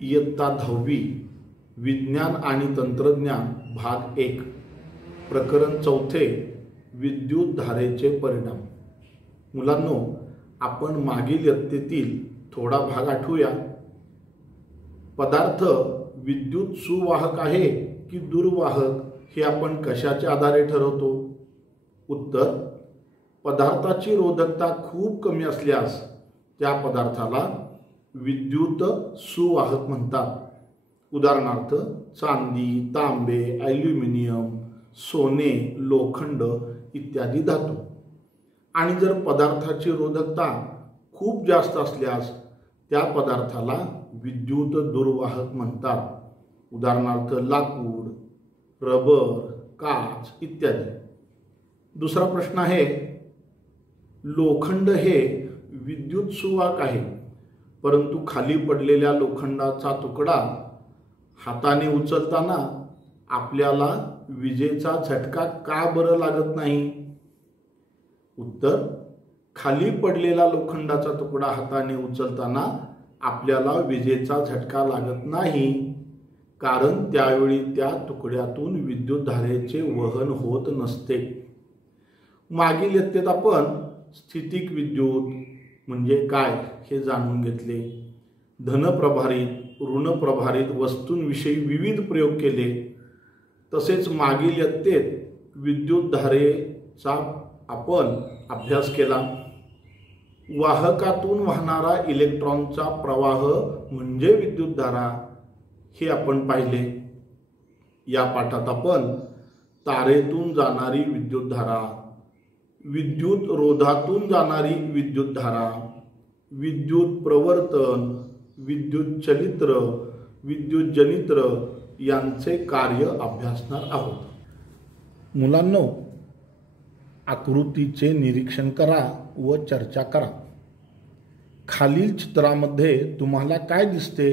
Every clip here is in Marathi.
इयत्ता 10वी विज्ञान आणि तंत्रज्ञान भाग 1 प्रकरण 4 विद्युत धारेचे परिणाम। मुलांनो, आपण मागील इयत्तेतील थोडा भाग आठवूया। पदार्थ विद्युत सुवाहक आहे की दुर्वाहक हे आपण कशाच्या आधारे ठरवतो? उत्तर, पदार्थाची रोधकता खूप कमी असल्यास त्या पदार्थाला विद्युत सुवाहक म्हणतात। उदाहरणार्थ चांदी, तांबे, ॲल्युमिनियम, सोने, लोखंड इत्यादी धातू। आणि जर पदार्थाची रोधकता खूप जास्त असल्यास त्या पदार्थाला विद्युत दुर्वाहक म्हणतात। उदाहरणार्थ लाकूड, रबर, काच इत्यादी। दुसरा प्रश्न आहे, लोखंड हे विद्युत सुवाहक आहे, परंतु खाली पडलेल्या लोखंडाचा तुकडा हाताने उचलताना आपल्याला विजेचा झटका का बरं लागत नाही? उत्तर, खाली पडलेला लोखंडाचा तुकडा हाताने उचलताना आपल्याला विजेचा झटका लागत नाही, कारण त्यावेळी त्या तुकड्यातून विद्युत धारेचे वहन होत नसते। मागील इयत्तेत आपण स्थितिक विद्युत म्हणजे काय हे जाणून घेतले। धनप्रभारित ऋणप्रभारित वस्तूंविषयी विविध प्रयोग केले। तसेच मागील इयत्तेत विद्युत धारेचा आपण अभ्यास केला। वाहकातून वाहणारा इलेक्ट्रॉनचा प्रवाह म्हणजे विद्युतधारा हे आपण पाहिले। या पाठात आपण तारेतून जाणारी विद्युतधारा, विद्युत रोधातून जाणारी विद्युतधारा, विद्युत प्रवर्तन, विद्युत चलित्र, विद्युत जनित्र यांचे कार्य अभ्यासणार आहोत। मुलांनो, आकृतीचे निरीक्षण करा व चर्चा करा। खालील चित्रामध्ये तुम्हाला काय दिसते?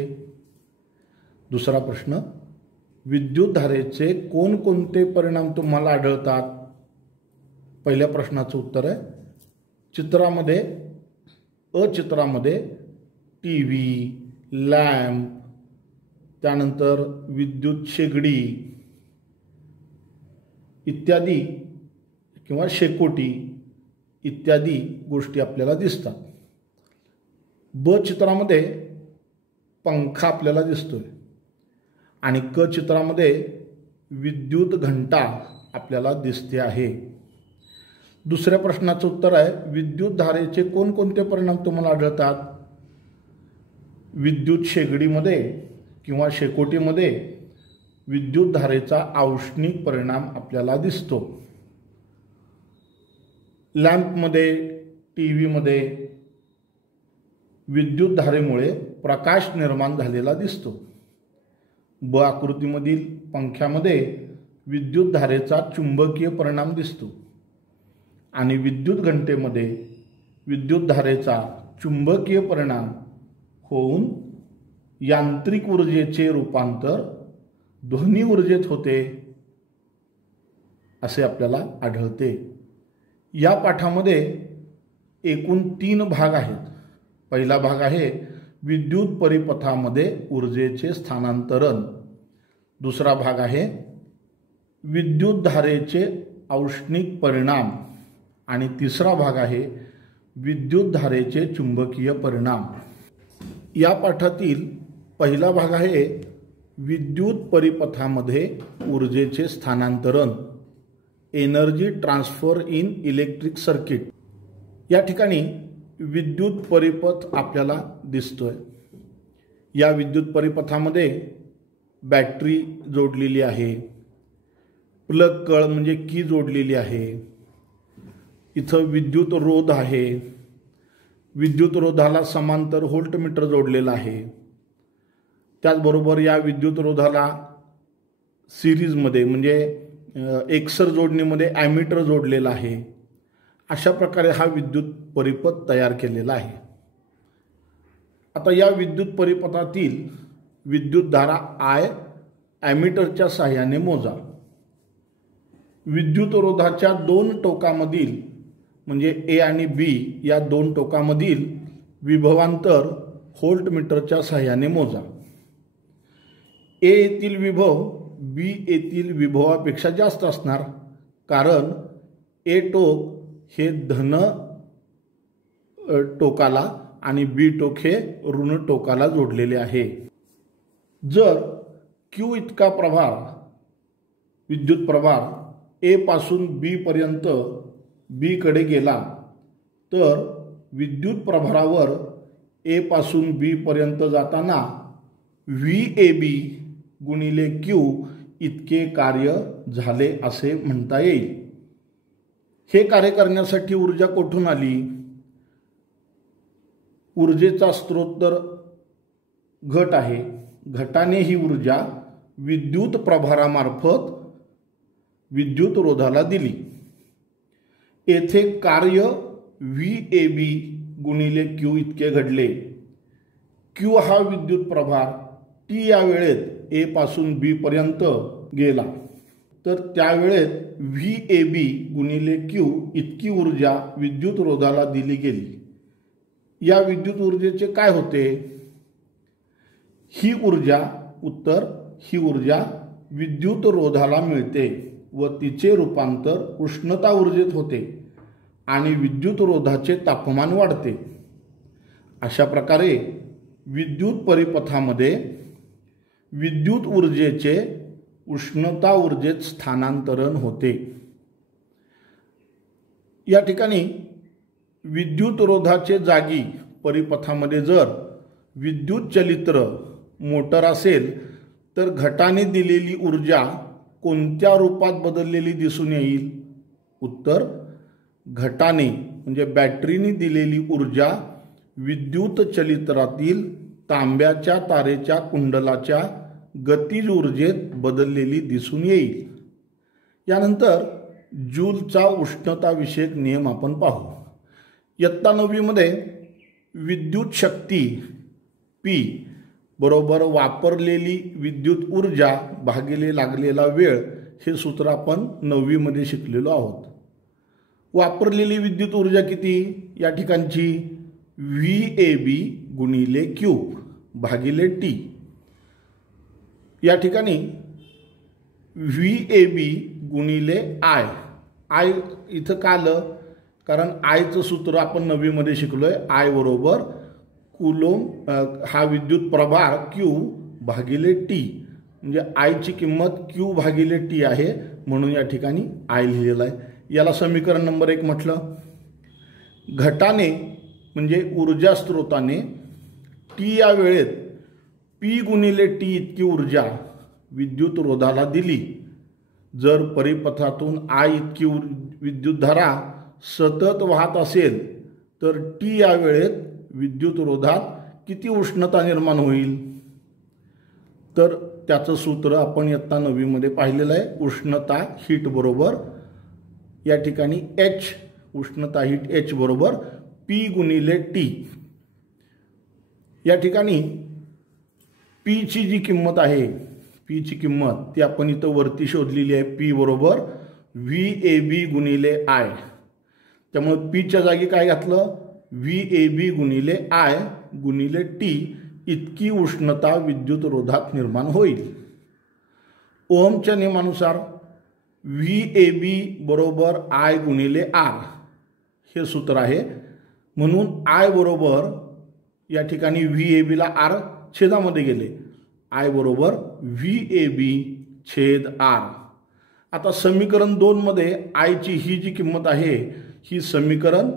दुसरा प्रश्न, विद्युत धारेचे कोणकोणते परिणाम तुम्हाला आढळतात? पहिल्या प्रश्नाचं उत्तर आहे, चित्रामध्ये अचित्रामध्ये टीव्ही, लॅम्प, त्यानंतर विद्युत शेगडी इत्यादी किंवा शेकोटी इत्यादी गोष्टी आपल्याला दिसतात। ब चित्रामध्ये पंखा आपल्याला दिसतोय आणि क चित्रामध्ये विद्युत घंटा आपल्याला दिसते आहे। दुसऱ्या प्रश्नाचं उत्तर आहे, विद्युत धारेचे कोणकोणते परिणाम तुम्हाला आढळतात? विद्युत शेगडीमध्ये किंवा शेकोटीमध्ये विद्युत धारेचा औष्णिक परिणाम आपल्याला दिसतो। लॅम्पमध्ये, टीव्हीमध्ये विद्युत धारेमुळे प्रकाश निर्माण झालेला दिसतो। ब आकृतीमधील पंख्यामध्ये विद्युत धारेचा चुंबकीय परिणाम दिसतो आणि विद्युत घंटेमध्ये विद्युत धारेचा चुंबकीय परिणाम होऊन यांत्रिक ऊर्जेचे रूपांतर ध्वनी ऊर्जेत होते असे आपल्याला आढळते। या पाठामध्ये एकूण 3 भाग आहेत। पहिला भाग आहे विद्युत परिपथामध्ये ऊर्जेचे स्थानांतरण। दुसरा भाग आहे विद्युत धारेचे औष्णिक परिणाम आणि तिसरा भाग आहे विद्युत धारेचे चुंबकीय परिणाम। या पाठातील पहिला भाग आहे विद्युत परिपथामध्ये ऊर्जेचे स्थानांतरण, energy transfer in electric circuit. या ठिकाणी विद्युत परिपथ आपल्याला दिसतोय। या विद्युत परिपथामध्ये बॅटरी जोडलेली आहे, प्लग कळ म्हणजे की जोडलेली आहे, इथं विद्युत रोध आहे, विद्युत रोधाला समांतर व्होल्टमीटर जोडलेला आहे। त्याचबरोबर या विद्युत रोधाला सिरीजमध्ये म्हणजे एकसर जोडणीमध्ये ॲमीटर जोडलेला आहे। अशा प्रकारे हा विद्युत परिपथ तयार केलेला आहे। आता या विद्युत परिपथातील विद्युतधारा I ॲमीटरच्या सहाय्याने मोजा। विद्युत रोधाच्या 2 टोकामधील म्हणजे ए आणि बी या 2 टोकामधील विभवांतर व्होल्टमीटरच्या सहाय्याने मोजा। ए येथील विभव बी येथील विभवापेक्षा जास्त असणार, कारण ए टोक हे धन टोकाला आणि बी टोक हे ऋण टोकाला जोडलेले आहे। जर क्यू इतका प्रभार विद्युत प्रभार ए पासून बी पर्यंत बी कडे गेला तर विद्युत प्रभारावर ए पासून बी पर्यंत जाताना VAB गुणिले क्यू इतके कार्य झाले असे म्हणता येईल। हे कार्य करण्यासाठी ऊर्जा कोठून आली? ऊर्जेचा स्रोत तर घट आहे, घटाने ही ऊर्जा विद्युत प्रभारामार्फत विद्युत रोधाला दिली। येथे कार्य VAB गुणिले क्यू इतके घडले। क्यू हा विद्युत प्रभार टी या वेळेत ए पासून बी पर्यंत गेला, तर त्या वेळेत VAB गुणिले क्यू इतकी ऊर्जा विद्युत रोधाला दिली गेली। या विद्युत ऊर्जेचे काय होते? ही ऊर्जा विद्युत रोधाला मिळते व तिचे रूपांतर उष्णता ऊर्जेत होते आणि विद्युत रोधाचे तापमान वाढते। अशा प्रकारे विद्युत परिपथामध्ये विद्युत ऊर्जेचे उष्णता ऊर्जेत स्थानांतरण होते। या ठिकाणी विद्युत रोधाचे जागी परिपथामध्ये जर विद्युत चलित्र मोटर असेल तर घटाने दिलेली ऊर्जा कोणत्या रूपात बदललेली दिसून येईल? उत्तर, घटाने म्हणजे बॅटरीने दिलेली ऊर्जा विद्युत चलित्रातील तांब्याच्या तारेच्या कुंडलाच्या गतिज ऊर्जेत बदललेली दिसून येईल। यानंतर जूलचा उष्णताविषयक नियम आपण पाहू। इयत्ता 9वी मध्ये विद्युत शक्ती P बरोबर वापरलेली विद्युत ऊर्जा भागिले लागलेला वेळ हे सूत्र आपण 9वी मध्ये शिकलेलो आहोत। वापरलेली विद्युत ऊर्जा किती? या ठिकाणची VAB गुणिले क्यू भागिले टी। या ठिकाणी VAB गुणिले I इथं का आलं? कारण आयचं सूत्र आपण 9वी मध्ये शिकलोय। I बरोबर कुलोम हा विद्युत प्रभार Q भागिले T, म्हणजे आयची किंमत Q भागिले T आहे, म्हणून या ठिकाणी I लिहिलेला आहे। याला समीकरण नंबर 1 म्हटलं। घटाने म्हणजे ऊर्जा स्रोताने T या वेळेत P गुणिले T इतकी ऊर्जा विद्युत रोधाला दिली। जर परिपथातून I इतकी विद्युतधारा सतत वाहत असेल तर T या वेळेत विद्युत रोधात किती उष्णता निर्माण होईल? तर त्याचं सूत्र आपण इयत्ता 9वी मध्ये पाहिलेलं आहे। उष्णता हीट बरोबर या ठिकाणी H, उष्णता हीट H बरोबर P गुणिले T। या ठिकाणी P ची जी किंमत आहे, P ची किंमत ती आपण इथं वरती शोधलेली आहे। P बरोबर VAB गुणिले I, त्यामुळे P च्या जागी काय घातलं? VAB गुणिले I गुणिले T इतकी उष्णता विद्युत रोधात निर्माण होईल। ओहमच्या नियमानुसार VAB बरोबर I गुणिले R हे सूत्र आहे, म्हणून I बरोबर या ठिकाणी VAB ला R छेदामध्ये गेले, I बरोबर VAB छेद R। आता समीकरण 2 मध्ये I ची ही जी किंमत आहे ही समीकरण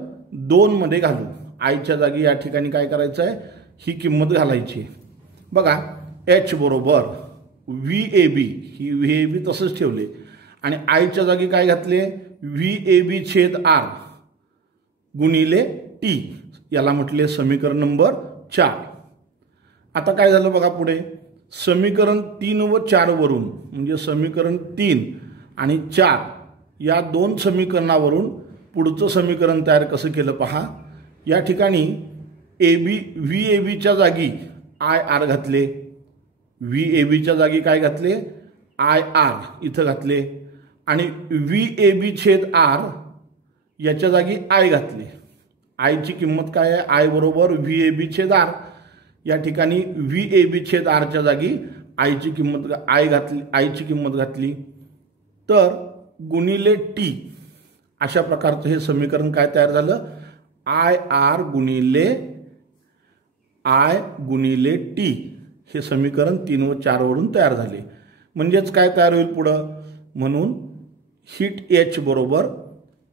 2 मध्ये घालू। I च्या जागी या ठिकाणी काय करायचं आहे? ही किंमत घालायची। बघा H बरोबर VAB, ही VAB तसंच ठेवले आणि I च्या जागी काय घातले? VAB छेद R गुणिले T, याला म्हटले समीकरण नंबर 4। आता काय झालं बघा पुढे? समीकरण 3 व 4 वरून, म्हणजे समीकरण 3 आणि 4 या दोन समीकरणावरून पुढचं समीकरण तयार कसं केलं पहा। या ठिकाणी VAB च्या जागी IR घातले, VAB च्या जागी काय घातले? IR इथं घातले आणि VAB छेद R याच्या जागी I घातले। I ची किंमत काय आहे? I बरोबर VAB छेद R। या ठिकाणी VAB छेद R च्या जागी आयची किंमत घातली तर गुणिले टी अशा प्रकारचं हे समीकरण काय तयार झालं, आय आर गुणिले टी हे समीकरण 3 व 4 वरून तयार झाले. म्हणजेच काय तयार होईल पुढं, म्हणून हीट एच बरोबर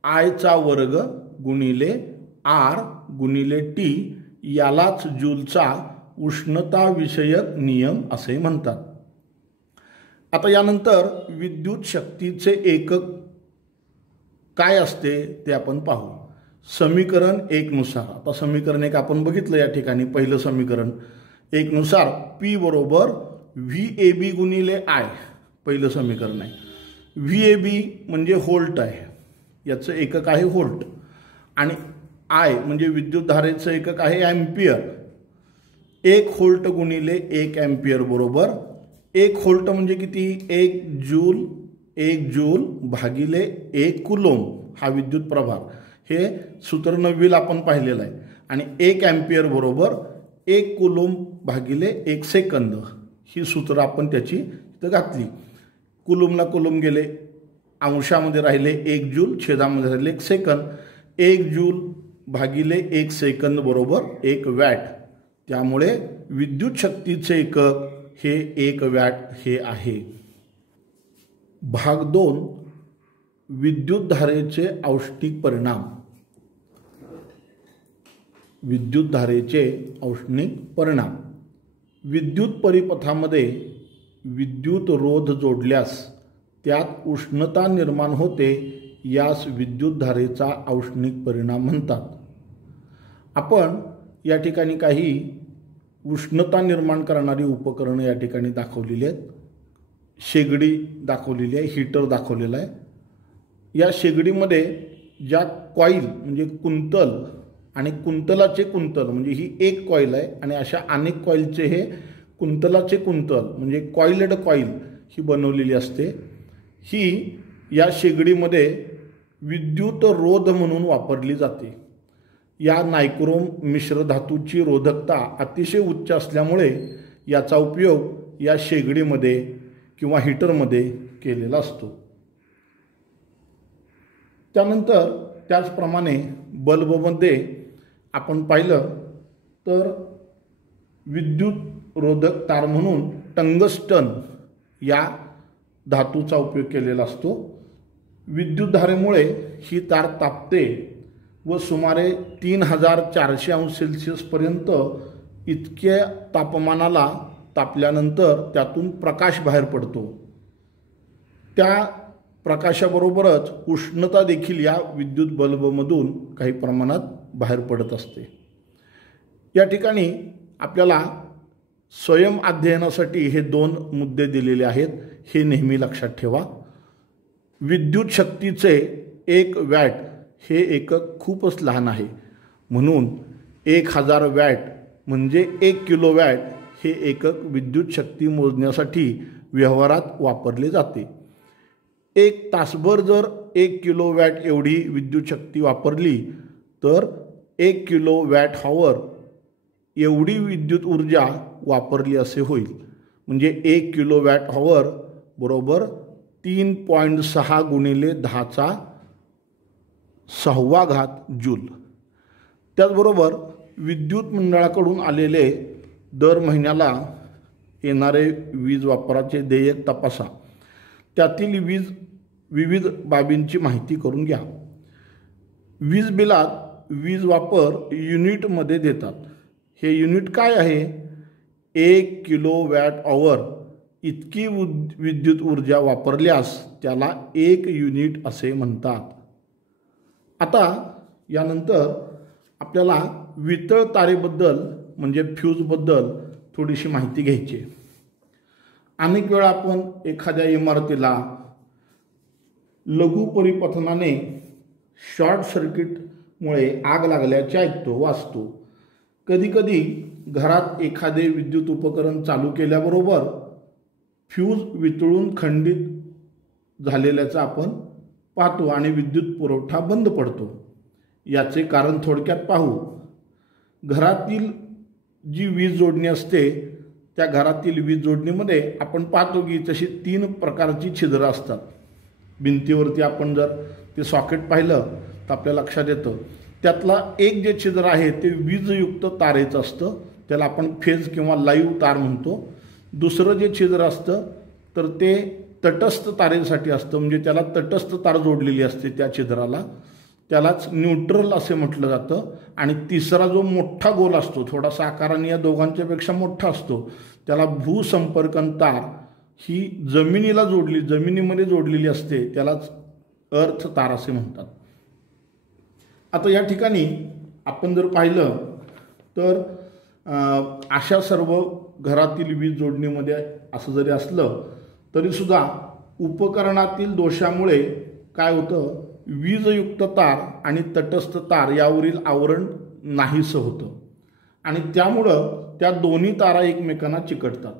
आयचा वर्ग गुणिले आर गुणिले टी, यालाच जूलचा उष्णता विषयक नियम असे म्हणतात. आता यानंतर विद्युत शक्तीचे एकक काय असते ते आपण पाहू. समीकरण 1 नुसार, आता समीकरण 1 आपण बघितलं या ठिकाणी, पहिलं समीकरण 1 नुसार P बरोबर VAB गुणिले आय, पहिलं समीकरण आहे. VAB म्हणजे व्होल्ट आहे, याचं एकक आहे व्होल्ट, आणि आय म्हणजे विद्युतधारेचं एकक आहे ॲम्पियर. 1 व्होल्ट गुणिले 1 ॲम्पियर बरोबर 1 व्होल्ट म्हणजे किती, 1 जूल भागिले 1 कुलोम हा विद्युत प्रभार. हे सूत्र 9वीला आपण पाहिलेलं आहे. आणि 1 ॲम्पियर बरोबर 1 कुलोम भागिले 1 सेकंद, ही सूत्र आपण त्याची इथं घातली. कुलोमला कुलोम गेले, अंशामध्ये राहिले 1 जूल, छेदामध्ये राहिले 1 सेकंद. 1 जूल भागिले 1 सेकंद बरोबर 1 वॅट. त्यामुळे विद्युत शक्तीचे एकक हे 1 वॅट हे आहे. भाग 2, विद्युतधारेचे औष्णिक परिणाम. विद्युतधारेचे औष्णिक परिणाम. विद्युत परिपथामध्ये विद्युत रोध जोडल्यास त्यात उष्णता निर्माण होते, यास विद्युतधारेचा औष्णिक परिणाम म्हणतात. आपण या ठिकाणी काही उष्णता निर्माण करणारी उपकरणं या ठिकाणी दाखवलेली आहेत. शेगडी दाखवलेली आहे, हीटर दाखवलेला आहे. या शेगडीमध्ये ज्या कॉईल म्हणजे कुंतल आणि कुंतलाचे कुंतल म्हणजे ही एक कॉईल आहे, आणि अशा अनेक कॉईलचे हे कुंतलाचे कुंतल म्हणजे कॉइल्ड कॉईल ही बनवलेली असते. ही या शेगडीमध्ये विद्युत रोध म्हणून वापरली जाते. या नायक्रोम मिश्र धातूची रोधकता अतिशय उच्च असल्यामुळे याचा उपयोग या शेगडीमध्ये किंवा हीटरमध्ये केलेला असतो. त्यानंतर त्याचप्रमाणे बल्बमध्ये आपण पाहिलं तर विद्युत रोधक तार म्हणून टंगस्टन या धातूचा उपयोग केलेला असतो. विद्युतधारेमुळे ही तार तापते व सुमारे 3400 अंश सेल्सिअसपर्यंत इतक्या तापमानाला तापल्यानंतर त्यातून प्रकाश बाहेर पडतो. त्या प्रकाशाबरोबरच उष्णता देखील या विद्युत बल्बमधून काही प्रमाणात बाहेर पडत असते. या ठिकाणी आपल्याला स्वयं अध्ययनासाठी हे 2 मुद्दे दिलेले आहेत, हे नेहमी लक्षात ठेवा. विद्युत शक्तीचे 1 वॅट हे एकक खूपच लहान आहे, म्हणून 1000 वॅट म्हणजे 1 किलोवॅट हे एकक विद्युत शक्ती मोजण्यासाठी व्यवहारात वापरले जाते. 1 तासभर जर 1 किलोवॅट एवढी विद्युत शक्ती वापरली तर 1 किलोवॅट हॉवर एवढी विद्युत ऊर्जा वापरली असे होईल. म्हणजे 1 किलोवॅट हॉवर बरोबर 3.6 गुणिले 10⁶ जूल. त्याचबरोबर विद्युत मंडळाकडून आलेले दर महिन्याला येणारे वीज वापराचे देयक तपासा. त्यातील विविध बाबींची माहिती करून घ्या. वीज बिलात वीज वापर युनिटमध्ये देतात. हे युनिट काय आहे? 1 किलोवॅट अवर इतकी विद्युत ऊर्जा वापरल्यास त्याला 1 युनिट असे म्हणतात. आता यानंतर आपल्याला वितळ तारेबद्दल म्हणजे फ्यूजबद्दल थोडीशी माहिती घ्यायची. अनेक वेळा आपण एखाद्या इमारतीला लघु परिपथनाने शॉर्ट सर्किटमुळे आग लागल्याचे ऐकतो, वाचतो. कधीकधी घरात एखादे विद्युत उपकरण चालू केल्याबरोबर फ्यूज वितळून खंडित झालेल्याचं आपण पाहतो आणि विद्युत पुरवठा बंद पडतो. याचे कारण थोडक्यात पाहू. घरातील जी वीज जोडणी असते त्या घरातील वीज जोडणीमध्ये आपण पाहतो की तशी 3 प्रकारची छिद्रं असतात. भिंतीवरती आपण जर ते सॉकेट पाहिलं तर आपल्या लक्षात येतं त्यातला एक जे छिद्र आहे ते वीजयुक्त तारेचं असतं, त्याला आपण फेज किंवा लाईव्ह तार म्हणतो. दुसरं जे छिद्र असतं तर ते तटस्थ तारेसाठी असतं, म्हणजे त्याला तटस्थ तार जोडलेली असते त्या छिद्राला, त्यालाच न्यूट्रल असे म्हटलं जातं. आणि तिसरा जो मोठा गोल असतो, थोडासा आकाराने या दोघांच्या पेक्षा मोठा असतो, त्याला भूसंपर्कन तार ही जमिनीमध्ये जोडलेली असते, त्यालाच अर्थ तार असे म्हणतात. आता या ठिकाणी आपण जर पाहिलं तर अशा सर्व घरातील वीज जोडणीमध्ये असं जरी असलं तरी सुद्धा उपकरणातील दोषामुळे काय होतं, वीजयुक्त तार आणि तटस्थ तार यावरील आवरण नाहीसं होतं आणि त्यामुळं त्या दोन्ही तारा एकमेकांना चिकटतात.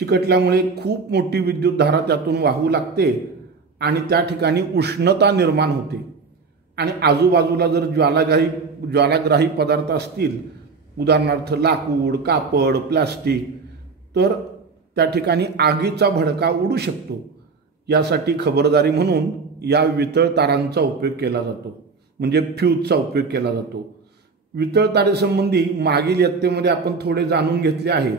चिकटल्यामुळे खूप मोठी विद्युतधारा त्यातून वाहू लागते आणि त्या ठिकाणी उष्णता निर्माण होते. आणि आजूबाजूला जर ज्वालाग्राही पदार्थ असतील, उदाहरणार्थ लाकूड, कापड, प्लास्टिक, तर त्या ठिकाणी आगीचा भडका उडू शकतो. यासाठी खबरदारी म्हणून या वितळ तारांचा उपयोग केला जातो, म्हणजे फ्यूजचा उपयोग केला जातो. वितळ तारेसंबंधी मागील इयत्तेमध्ये आपण थोडे जाणून घेतले आहे.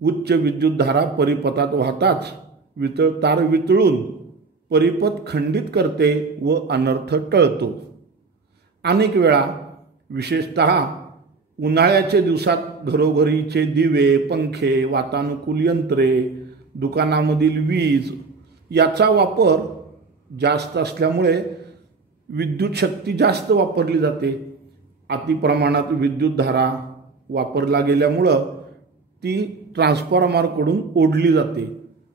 उच्च विद्युतधारा परिपथात वाहताच वितळ तार वितळून परिपथ खंडित करते व अनर्थ टळतो. अनेक वेळा विशेषतः उन्हाळ्याच्या दिवसात घरोघरीचे दिवे, पंखे, वातानुकूल यंत्रे, दुकानामधील वीज याचा वापर जास्त असल्यामुळे विद्युत शक्ती जास्त वापरली जाते. अतिप्रमाणात विद्युतधारा वापरला गेल्यामुळं ती ट्रान्सफॉर्मरकडून ओढली जाते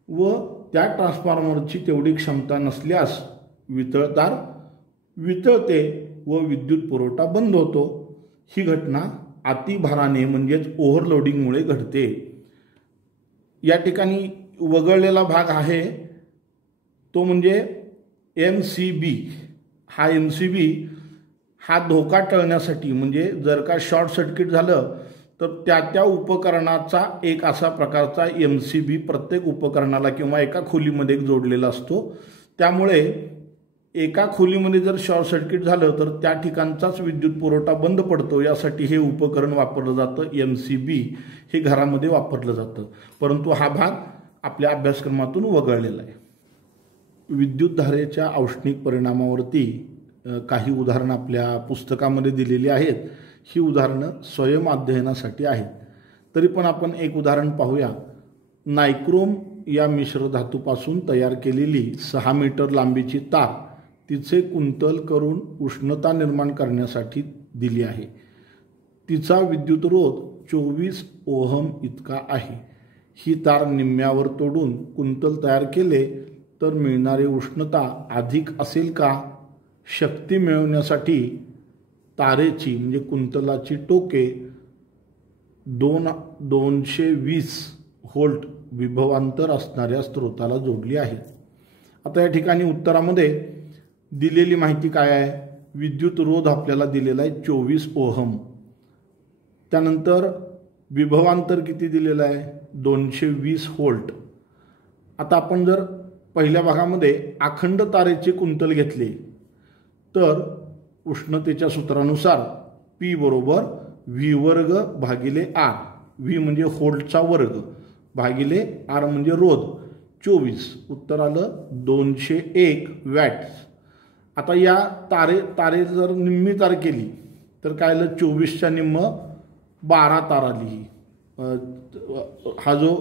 व त्या ट्रान्सफॉर्मरची तेवढी क्षमता नसल्यास वितळ तार वितळते व विद्युत पुरवठा बंद होतो. ही घटना अतिभाराने म्हणजेच ओव्हरलोडिंगमुळे घडते. या ठिकाणी वगळलेला भाग आहे तो म्हणजे MCB. हा MCB हा धोका टळण्यासाठी, म्हणजे जर का शॉर्ट सर्किट झालं तर त्या उपकरणाचा एक असा प्रकारचा MCB प्रत्येक उपकरणाला किंवा एका खोलीमध्ये जोडलेला असतो. त्यामुळे एका खोलीमध्ये जर शॉर्ट सर्किट झालं तर त्या ठिकाणचाच विद्युत पुरवठा बंद पडतो. यासाठी हे उपकरण वापरलं जातं. MCB हे घरामध्ये वापरलं जातं, परंतु हा भाग आपल्या अभ्यासक्रमातून वगळलेला आहे. विद्युतधारेच्या औष्णिक परिणामावरती काही उदाहरणं आपल्या पुस्तकामध्ये दिलेली आहेत. ही उदाहरणं स्वयं अध्ययनासाठी आहेत. तरी पण आपण एक उदाहरण पाहूया. नायक्रोम या मिश्र धातूपासून तयार केलेली 6 मीटर लांबीची तार तिचे कुंतल करून उष्णता निर्माण करण्यासाठी दिली आहे. तिचा विद्युतरोध 24 ओहम इतका आहे. ही तार निम्म्यावर तोडून कुंतल तयार केले तर मिळणारी उष्णता अधिक असेल का? शक्ती मिळवण्यासाठी तारेची म्हणजे कुंतलाची टोके 220 व्होल्ट विभवांतर असणाऱ्या स्रोताला जोडली आहेत. आता या ठिकाणी उत्तरामध्ये दिलेली माहिती काय आहे? विद्युत रोध आपल्याला दिलेला आहे 24 ओहम. त्यानंतर विभवांतर किती दिलेलं आहे? 220 व्होल्ट. आता आपण जर पहिल्या भागामध्ये अखंड तारेचे कुंतल घेतले तर उष्णतेच्या सूत्रानुसार P बरोबर V वर्ग भागिले R. V म्हणजे व्होल्टचा वर्ग भागिले R म्हणजे रोध 24. उत्तर आलं 201 वॅट. आता या तारे जर निम्मी तार केली तर काय आलं? 24च्या निम्म 12 तार आली. हा जो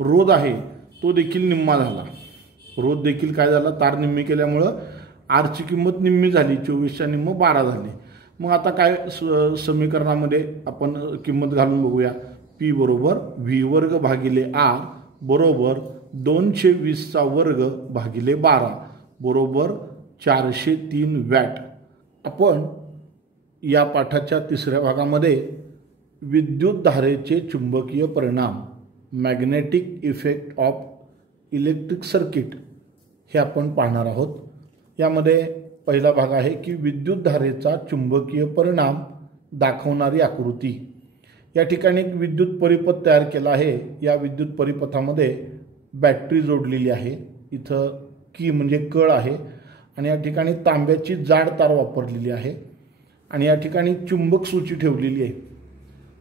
रोध आहे तो देखील निम्मा झाला. रोध देखील काय झाला? तार निम्मी केल्यामुळं आरची किंमत निम्मी झाली. 24च्या निम्म 12 झाली. मग आता काय समीकरणामध्ये आपण किंमत घालून बघूया. P बरोबर V वर्ग भागिले R बरोबर 220चा वर्ग भागिले 12 बरोबर 403 वॅट. आपण या पाठाच्या तिसऱ्या भागामध्ये विद्युत धारेचे चुंबकीय परिणाम, magnetic effect of electric circuit हे आपण पाहणार आहोत. यामध्ये पहिला भाग आहे की विद्युत धारेचा चुंबकीय परिणाम दाखवणारी आकृती. या ठिकाणी एक विद्युत परिपथ तयार केला आहे। या विद्युत परिपथामध्ये बॅटरी जोडलेली आहे। इथं की म्हणजे कळ आहे आणि या ठिकाणी तांब्याची जाड तार वापरलेली आहे आणि या ठिकाणी चुंबक सूची ठेवलेली आहे।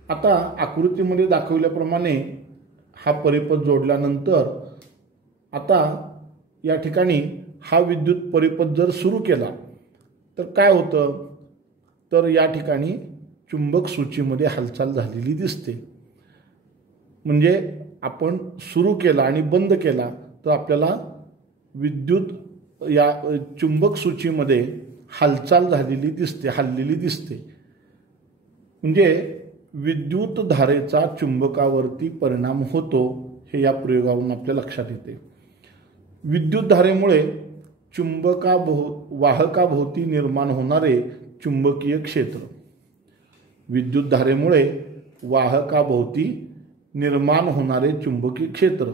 आता आकृतीमध्ये दाखवल्याप्रमाणे हा परिपथ जोडल्यानंतर आता या ठिकाणी हा विद्युत परिपथ जर सुरू केला तर काय होतं, तर या ठिकाणी चुंबक सूचीमध्ये हालचाल झालेली दिसते। म्हणजे आपण सुरू केला आणि बंद केला तर आपल्याला विद्युत या चुंबक सूचीमध्ये हालचाल झालेली दिसते, हललेली दिसते। म्हणजे विद्युत धारेचा चुंबकावरती परिणाम होतो हे या प्रयोगावरून आपल्या लक्षात येते। विद्युत धारेमुळे वाहकाभोवती निर्माण होणारे चुंबकीय क्षेत्र, विद्युत धारेमुळे वाहकाभोवती निर्माण होणारे चुंबकीय क्षेत्र,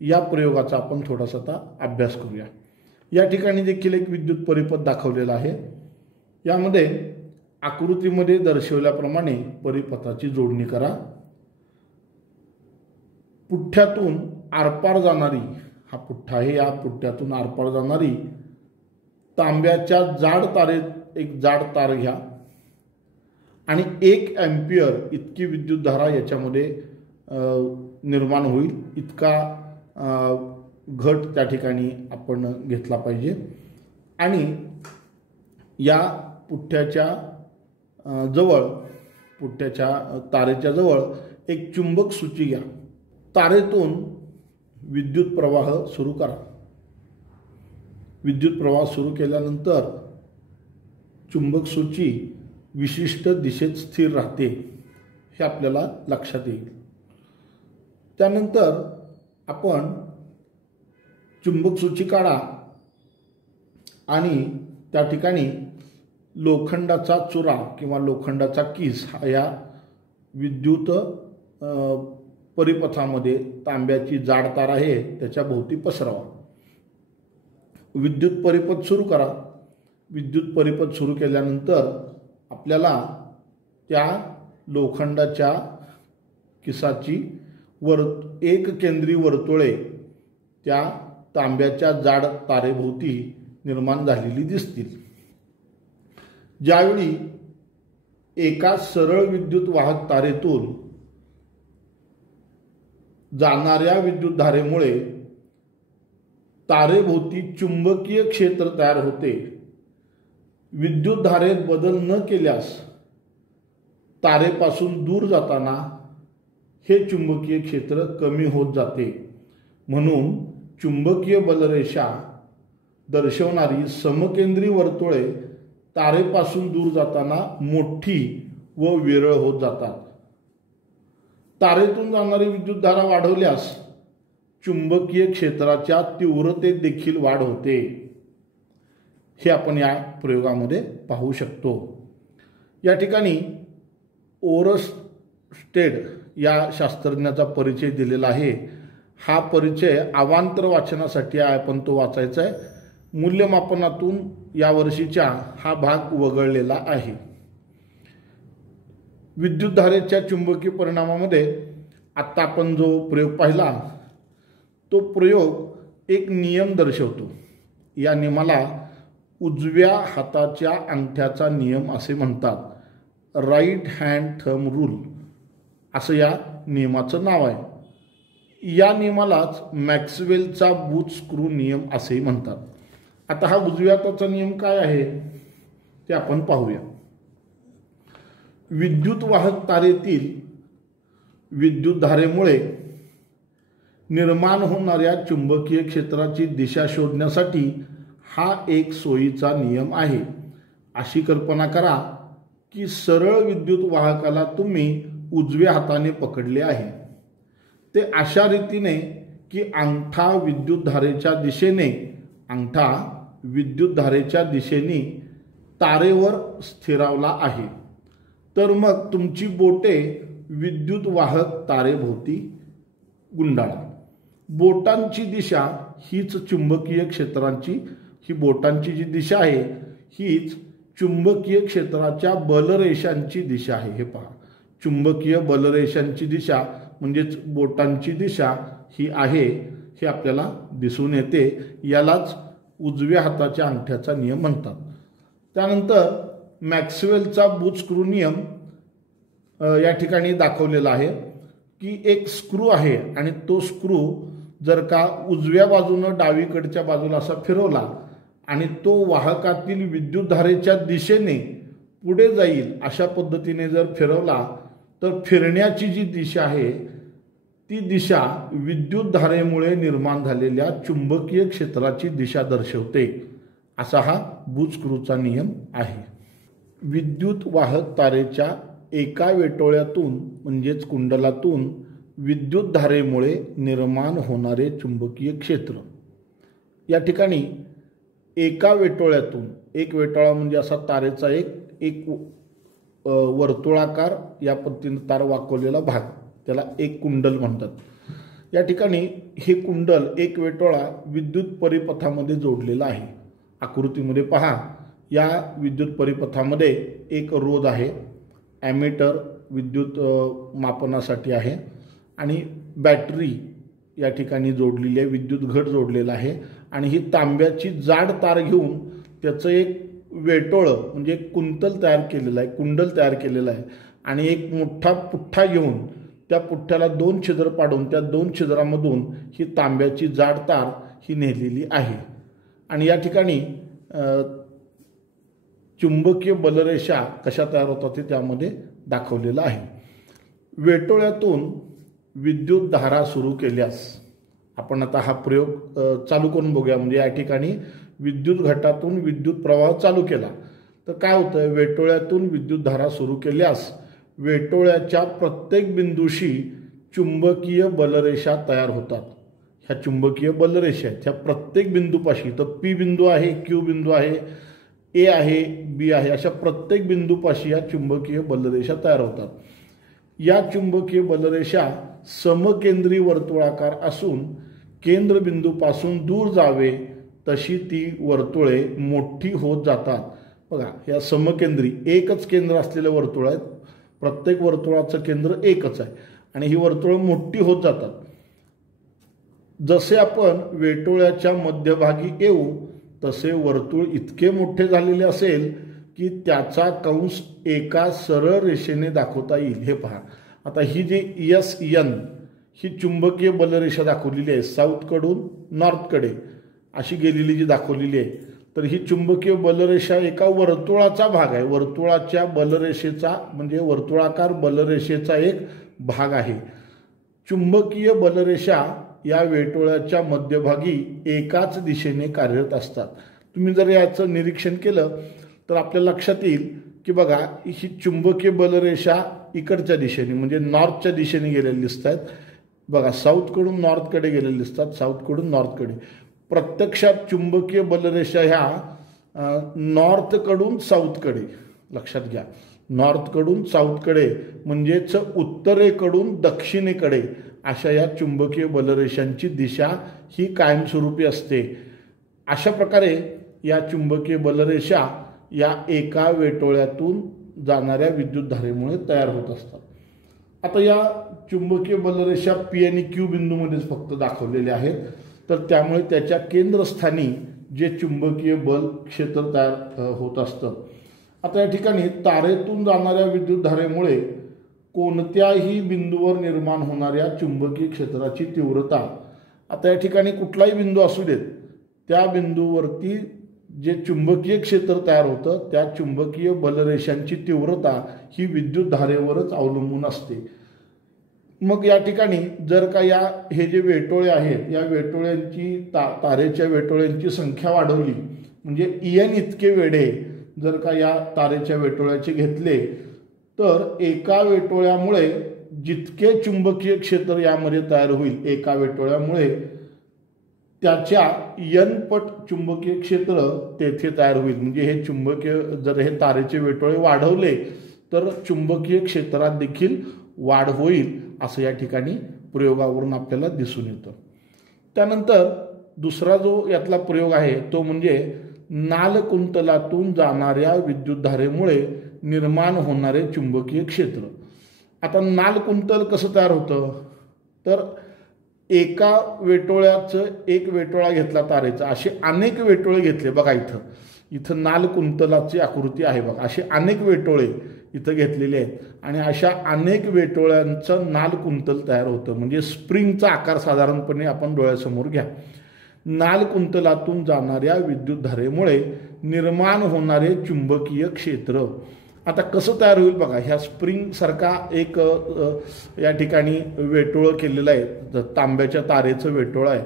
या प्रयोगाचा आपण थोडासा आता अभ्यास करूया। या ठिकाणी देखील एक विद्युत परिपथ दाखवलेला आहे। यामध्ये आकृतीमध्ये दर्शवल्याप्रमाणे परिपथाची जोडणी करा। पुठ्ठ्यातून आरपार जाणारी, हा पुठ्ठा आहे, या पुठ्ठ्यातून आरपार जाणारी तांब्याच्या जाड तारेत एक जाड तार घ्या आणि 1 अँपिअर इतकी विद्युतधारा याच्यामध्ये निर्माण होईल इतका घट त्या ठिकाणी आपण घेतला पाहिजे। आणि या पुठ्ठ्याच्या तारेच्या जवळ एक चुंबक सूची घ्या। तारेतून विद्युत प्रवाह सुरू करा। विद्युत प्रवाह सुरू केल्यानंतर चुंबक सूची विशिष्ट दिशेत स्थिर राहते हे आपल्याला लक्षात येईल। त्यानंतर आपण चुंबक सूची काढा आणि त्या ठिकाणी लोखंडाचा चुरा किंवा लोखंडाचा कीस हा या विद्युत परिपथामध्ये तांब्याची जाड तार आहे त्याच्या भोवती पसरवा। विद्युत परिपथ सुरू करा। विद्युत परिपथ सुरू केल्यानंतर आपल्याला त्या लोखंडाच्या किसाची एक केंद्री वर्तुळे त्या तांब्याच्या जाड तारेभोवती निर्माण झालेली दिसतील। ज्यावेळी एका सरळ विद्युत वाहक तारेतून जाणाऱ्या विद्युत धारेमुळे तारेभोवती चुंबकीय क्षेत्र तयार होते, विद्युत धारेत बदल न केल्यास तारेपासून दूर जाताना हे चुंबकीय क्षेत्र कमी होत जाते। म्हणून चुंबकीय बलरेषा दर्शवणारी समकेंद्री वर्तुळे तारेपासून दूर जाताना मोठी व विरळ होत जातात। तारेतून जाणारी विद्युतधारा वाढवल्यास चुंबकीय क्षेत्राच्या तीव्रतेत देखील वाढ होते हे आपण या प्रयोगामध्ये पाहू शकतो। या ठिकाणी ओरस्टेड या शास्त्रज्ञाचा परिचय दिलेला आहे। हा परिचय अवांतर वाचनासाठी आहे, पण तो वाचायचा आहे। मूल्यमापनातून या वर्षीचा हा भाग वगळलेला आहे। विद्युतधारेच्या चुंबकीय परिणामामध्ये आता आपण जो प्रयोग पाहिला तो प्रयोग एक नियम दर्शवतो। या नियमाला उजव्या हाताच्या अंगठ्याचा नियम असे म्हणतात। राईट हँड थंब रूल असं या नियमाचं नाव आहे। या नियमालाच मॅक्सवेलचा बूथ स्क्रू नियम असेही म्हणतात। आता हा उजव्या हाताचा नियम काय आहे ते आपण पाहूया। विद्युत वाहक तारेतील विद्युतधारेमुळे निर्माण होणाऱ्या चुंबकीय क्षेत्राची दिशा शोधण्यासाठी हा एक सोयीचा नियम आहे। अशी कल्पना करा की सरळ विद्युत वाहकाला तुम्ही उजव्या हाताने पकडले आहे। ते अशा रीतीने की अंगठा विद्युतधारेच्या दिशेने तारेवर स्थिरावला आहे। तर मग तुमची बोटे विद्युत वाहक तारेभोवती गुंडाळा। बोटांची दिशा हीच चुंबकीय क्षेत्राची, ही बोटांची जी दिशा आहे हीच चुंबकीय क्षेत्राच्या बलरेषांची दिशा आहे। हे पहा, चुंबकीय बलरेषांची दिशा म्हणजेच बोटांची दिशा ही आहे हे आपल्याला दिसून येते. यालाच उजव्या हाताच्या अंगठ्याचा नियम म्हणतात. त्यानंतर मॅक्सवेलचा बूच स्क्रू नियम या ठिकाणी दाखवलेला आहे की एक स्क्रू आहे आणि तो स्क्रू जर का उजव्या बाजूनं डावीकडच्या बाजूला असा फिरवला आणि तो वाहकातील विद्युतधारेच्या दिशेने पुढे जाईल अशा पद्धतीने जर फिरवला तर फिरण्याची जी दिशा आहे ती दिशा विद्युतधारेमुळे निर्माण झालेल्या चुंबकीय क्षेत्राची दिशा दर्शवते. असा हा बूच स्क्रूचा नियम आहे. विद्युत वाहक तारेच्या एका वेटोळ्यातून म्हणजेच कुंडलातून विद्युतधारेमुळे निर्माण होणारे चुंबकीय क्षेत्र. या ठिकाणी एका वेटोळ्यातून, एक वेटोळा म्हणजे असा तारेचा एक वर्तुळाकार या पद्धतीने तार वाकवलेला भाग, त्याला एक कुंडल म्हणतात. या ठिकाणी हे कुंडल एक वेटोळा विद्युत परिपथामध्ये जोडलेला आहे. आकृतीमध्ये पहा, या विद्युत परिपथामध्ये एक रोध आहे, ॲमीटर विद्युत मापनासाठी आहे आणि बॅटरी या ठिकाणी जोडलेली आहे, विद्युत घट जोडलेला आहे आणि ही तांब्याची जाड तार घेऊन त्याचं एक वेटोळं म्हणजे एक कुंडल तयार केलेलं आहे आणि एक मोठा पुठ्ठा घेऊन त्या पुठ्ठ्याला 2 छिद्र पाडून त्या 2 छिद्रामधून ही तांब्याची जाड तार ही नेलेली आहे. आणि या ठिकाणी चुंबकीय बलरेषा कशा तयार होतात ते त्यामध्ये दाखवलेलं आहे. वेटोळ्यातून विद्युत धारा सुरू केल्यास, आपण आता हा प्रयोग चालू करून बघूया. म्हणजे या ठिकाणी विद्युत घटातून विद्युत प्रवाह चालू केला तर काय होतं, वेटोळ्यातून विद्युत धारा सुरू केल्यास वेटोळ्याच्या प्रत्येक बिंदूशी चुंबकीय बलरेषा तयार होतात. ह्या चुंबकीय बलरेषा आहेत ह्या प्रत्येक बिंदूपाशी, तर पी बिंदू आहे, क्यू बिंदू आहे, ए आहे, बी आहे, अशा प्रत्येक बिंदूपाशी या चुंबकीय बलरेषा तयार होतात. या चुंबकीय बलरेषा समकेंद्री वर्तुळाकार असून केंद्रबिंदूपासून दूर जावे तशी ती वर्तुळे मोठी होत जातात. बघा, या समकेंद्री एकच केंद्र असलेले वर्तुळ आहेत, प्रत्येक वर्तुळाचं केंद्र एकच आहे आणि ही वर्तुळ मोठी होत जातात. जसे आपण वेटोळ्याच्या मध्यभागी येऊ तसे वर्तुळ इतके मोठे झालेले असेल की त्याचा कंस एका सरळ रेषेने दाखवता येईल. हे पहा, आता ही जी SN ही चुंबकीय बलरेषा दाखवलेली आहे, साऊथकडून नॉर्थकडे अशी गेलेली जी दाखवलेली आहे, तर ही चुंबकीय बलरेषा एका वर्तुळाचा भाग आहे. वर्तुळाच्या बलरेषेचा म्हणजे वर्तुळाकार बलरेषेचा एक भाग आहे. चुंबकीय बलरेषा या वेटोळ्याच्या मध्यभागी एकाच दिशेने कार्यरत असतात. तुम्ही जर याचं निरीक्षण केलं तर आपल्या लक्षात येईल की बघा, ही चुंबकीय बलरेषा इकडच्या दिशेने म्हणजे नॉर्थच्या दिशेने गेलेली दिसत आहेत. बघा, साऊथकडून नॉर्थकडे गेलेली दिसतात, साऊथकडून नॉर्थकडे. प्रत्यक्षात चुंबकीय बलरेषा ह्या नॉर्थकडून साऊथकडे, लक्षात घ्या, नॉर्थकडून साऊथकडे म्हणजेच उत्तरेकडून दक्षिणेकडे अशा या चुंबकीय बलरेषांची दिशा ही कायमस्वरूपी असते. अशा प्रकारे या चुंबकीय बलरेषा या एका वेटोळ्यातून जाणाऱ्या विद्युतधारेमुळे तयार होत असतात. आता या चुंबकीय बलरेषा P आणि Q बिंदूमध्येच फक्त दाखवलेल्या आहेत, तर त्यामुळे त्याच्या केंद्रस्थानी जे चुंबकीय बल क्षेत्र तयार होत असतं. आता या ठिकाणी तारेतून जाणाऱ्या विद्युतधारेमुळे कोणत्याही बिंदूवर निर्माण होणाऱ्या चुंबकीय क्षेत्राची तीव्रता, आता या ठिकाणी कुठलाही बिंदू असू देत, त्या बिंदूवरती जे चुंबकीय क्षेत्र तयार होतं त्या चुंबकीय बलरेषांची तीव्रता ही विद्युतधारेवरच अवलंबून असते. मग या ठिकाणी जर का हे जे वेटोळे आहेत या वेटोळ्यांची तारेच्या वेटोळ्यांची संख्या वाढवली, म्हणजे EN इतके वेढे जर का या तारेच्या वेटोळ्याचे घेतले, तर एका वेटोळ्यामुळे जितके चुंबकीय क्षेत्र यामध्ये तयार होईल एका वेटोळ्यामुळे त्याच्या N पट चुंबकीय क्षेत्र तेथे तयार होईल. म्हणजे हे चुंबकीय जर हे तारेचे वेटोळे वाढवले तर चुंबकीय क्षेत्रात देखील वाढ होईल असं या ठिकाणी प्रयोगावरून आपल्याला दिसून येतं. त्यानंतर दुसरा जो यातला प्रयोग आहे तो म्हणजे नालकुंतलातून जाणाऱ्या विद्युतधारेमुळे निर्माण होणारे चुंबकीय क्षेत्र. आता नाल कुंतल कसं तयार होतं, तर एका वेटोळ्याचं एक वेटोळा घेतला तारेचा, असे अनेक वेटोळे घेतले. बघा इथं नाल कुंतलाची आकृती आहे बघा, असे अनेक वेटोळे इथं घेतलेले आहेत आणि अशा अनेक वेटोळ्यांचं नाल कुंतल तयार होतं. म्हणजे स्प्रिंगचा आकार साधारणपणे आपण डोळ्यासमोर घ्या. नाल कुंतलातून जाणाऱ्या विद्युतधारेमुळे निर्माण होणारे चुंबकीय क्षेत्र आता कसं तयार होईल बघा. ह्या स्प्रिंगसारखा एक या ठिकाणी वेटोळं केलेलं आहे, तांब्याच्या तारेचं वेटोळं आहे.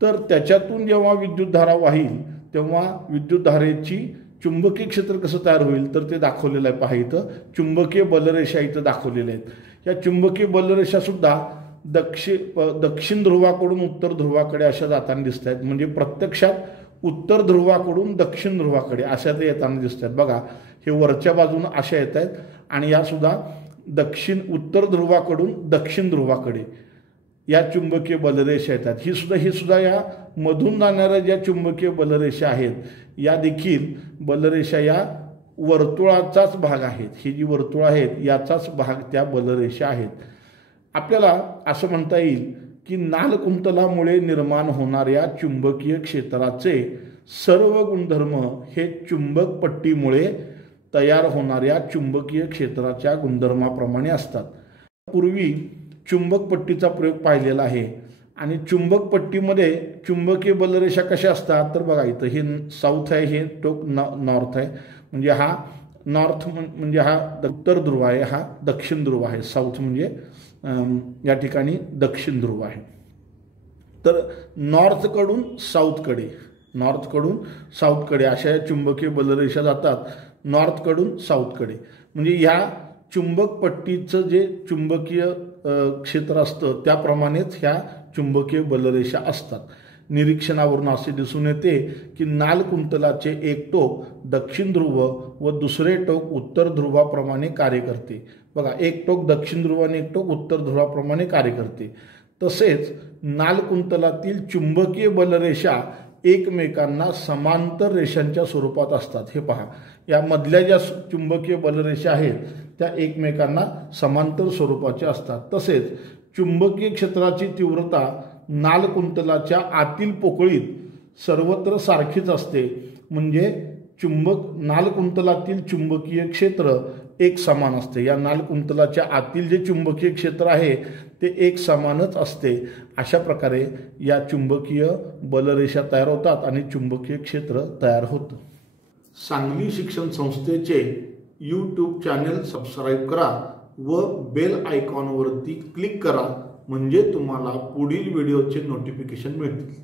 तर त्याच्यातून जेव्हा विद्युतधारा वाहील तेव्हा विद्युतधारेची चुंबकीय क्षेत्र कसं तयार होईल, तर ते दाखवलेलं आहे. पहा इथं चुंबकीय बलरेषा इथं दाखवलेल्या आहेत. या चुंबकीय बलरेषासुद्धा दक्षिण ध्रुवाकडून उत्तर ध्रुवाकडे अशा जाताना दिसत आहेत. म्हणजे प्रत्यक्षात उत्तर ध्रुवाकडून दक्षिण ध्रुवाकडे अशा ते येताना दिसत आहेत. बघा हे वरच्या बाजूनं अशा येत आहेत आणि यासुद्धा उत्तर ध्रुवाकडून दक्षिण ध्रुवाकडे या चुंबकीय बलरेषा येतात. ही सुद्धा या मधून जाणाऱ्या ज्या चुंबकीय बलरेषा आहेत या देखील बलरेषा या वर्तुळाचाच भाग आहेत. ही जी वर्तुळ आहेत याचाच भाग त्या बलरेषा आहेत. आपल्याला असं म्हणता येईल की नाल कुंतलामुळे निर्माण होणाऱ्या चुंबकीय क्षेत्राचे सर्व गुणधर्म हे चुंबक पट्टीमुळे तयार होणाऱ्या चुंबकीय क्षेत्राच्या गुणधर्माप्रमाणे असतात. पूर्वी चुंबक पट्टीचा प्रयोग पाहिलेला आहे आणि चुंबक पट्टीमध्ये चुंबकीय बलरेषा कशा असतात, तर बघा इथं हे साऊथ आहे, हे टोक नॉर्थ आहे. म्हणजे हा नॉर्थ म्हणजे हा उत्तर ध्रुव आहे, हा दक्षिण ध्रुव आहे. साऊथ म्हणजे या ठिकाणी दक्षिण ध्रुव आहे. तर नॉर्थकडून साऊथकडे अशा या चुंबकीय बलरेषा जातात नॉर्थकडून साऊथकडे. म्हणजे ह्या चुंबक पट्टीचं जे चुंबकीय क्षेत्र असतं त्याप्रमाणेच ह्या चुंबकीय बलरेषा असतात. निरीक्षणावरून असे दिसून येते की नाल कुंतलाचे एक टोक दक्षिण ध्रुव व दुसरे टोक उत्तर ध्रुवाप्रमाणे कार्य करते. बघा एक टोक दक्षिण ध्रुव आणि एक टोक उत्तर ध्रुवाप्रमाणे कार्य करते. तसेच नाल कुंतलातील चुंबकीय बलरेषा एकमेकांना समांतर रेषांच्या स्वरूपात असतात. हे पहा या मधल्या ज्या चुंबकीय बलरेषा आहेत त्या एकमेकांना समांतर स्वरूपाच्या असतात. तसेच चुंबकीय क्षेत्राची तीव्रता नाल कुंतलाच्या आतील पोकळीत सर्वत्र सारखीच असते. म्हणजे नाल कुंतलातील चुंबकीय क्षेत्र एक समान असते. या नाल कुंतलाच्या आतील जे चुंबकीय क्षेत्र आहे ते एक समानच असते. अशा प्रकारे या चुंबकीय बलरेषा तयार होतात आणि चुंबकीय क्षेत्र तयार होतं. सांगली शिक्षण संस्थेचे यूट्यूब चॅनल सबस्क्राईब करा व बेल आयकॉनवरती क्लिक करा, म्हणजे तुम्हाला पुढील व्हिडिओचे नोटिफिकेशन मिळतील.